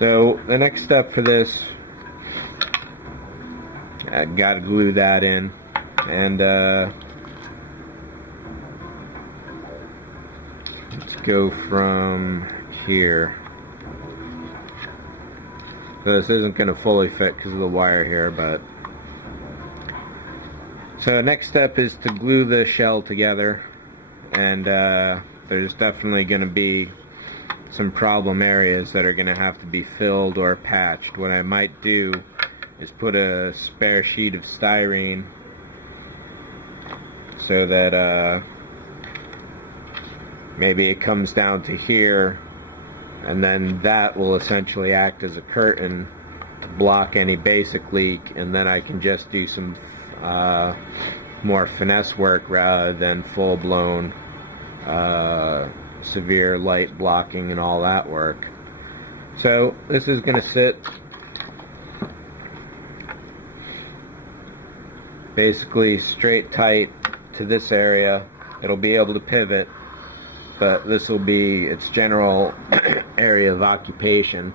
So the next step for this, I gotta glue that in, and let's go from here. So this isn't going to fully fit because of the wire here, but so next step is to glue the shell together, and there's definitely going to be some problem areas that are going to have to be filled or patched. What I might do is put a spare sheet of styrene so that maybe it comes down to here, and then that will essentially act as a curtain to block any basic leak, and then I can just do some more finesse work rather than full-blown severe light blocking and all that work. So this is going to sit basically straight tight to this area. It'll be able to pivot, but this will be its general area of occupation.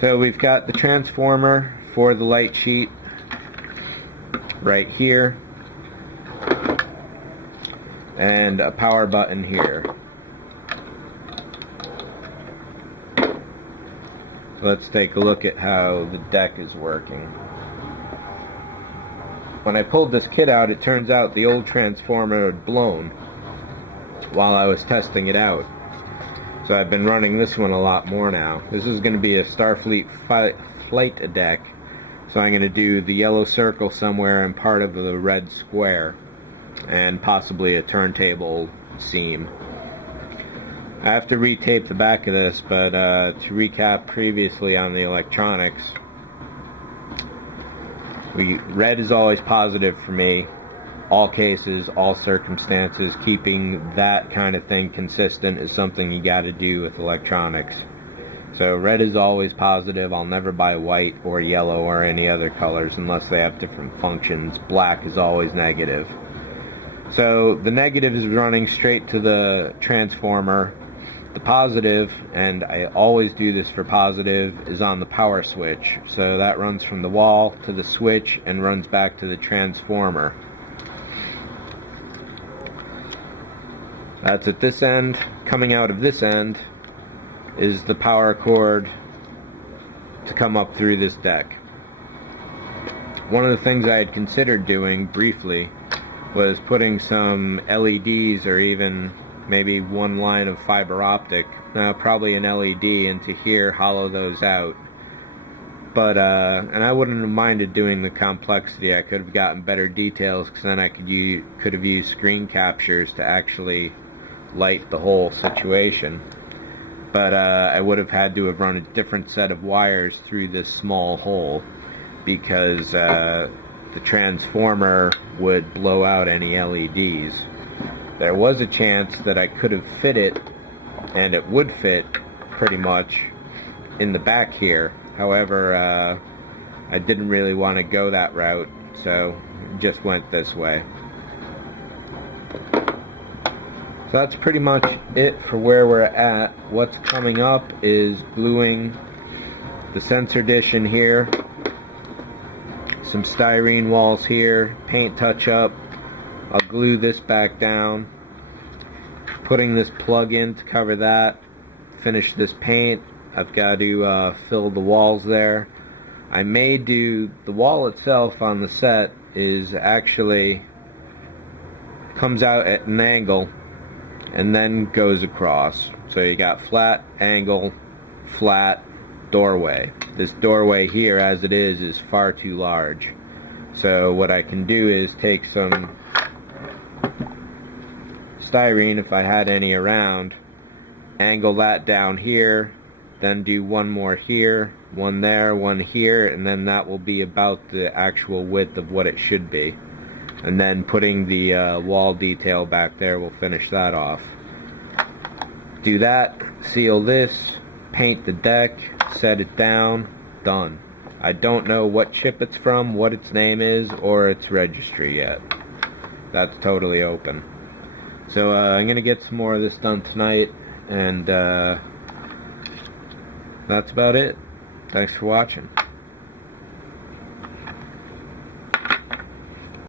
So we've got the transformer for the light sheet right here, and a power button here. Let's take a look at how the deck is working. When I pulled this kit out, it turns out the old transformer had blown while I was testing it out. So I've been running this one a lot more now. This is going to be a Starfleet flight deck, so I'm going to do the yellow circle somewhere and part of the red square, and possibly a turntable seam. I have to retape the back of this, but to recap previously on the electronics, red is always positive for me. All cases, all circumstances. Keeping that kind of thing consistent is something you got to do with electronics. So red is always positive. I'll never buy white or yellow or any other colors unless they have different functions. Black is always negative. So the negative is running straight to the transformer. The positive, and I always do this for positive, is on the power switch. So that runs from the wall to the switch and runs back to the transformer. That's at this end. Coming out of this end is the power cord to come up through this deck. One of the things I had considered doing briefly was putting some LEDs, or even maybe one line of fiber optic, probably an LED into here, hollow those out. But and I wouldn't have minded doing the complexity. I could have gotten better details, because then I could have used screen captures to actually light the whole situation. But I would have had to have run a different set of wires through this small hole, because the transformer would blow out any LEDs. There was a chance that I could have fit it, and it would fit pretty much in the back here. However, I didn't really want to go that route, so just went this way. So that's pretty much it for where we're at. What's coming up is gluing the sensor dish in here, some styrene walls here, paint touch up. I'll glue this back down, putting this plug in to cover that, finish this paint. I've got to fill the walls there. I may do the wall itself on the set is actually comes out at an angle and then goes across. So you got flat, angle, flat, doorway. This doorway here, as it is far too large. So what I can do is take some styrene, if I had any around, angle that down here, then do one more here, one there, one here, and then that will be about the actual width of what it should be. And then putting the wall detail back there will finish that off. Do that, seal this, paint the deck, set it down, done. I don't know what chip it's from, what its name is, or its registry yet. That's totally open. So I'm going to get some more of this done tonight, and that's about it. Thanks for watching.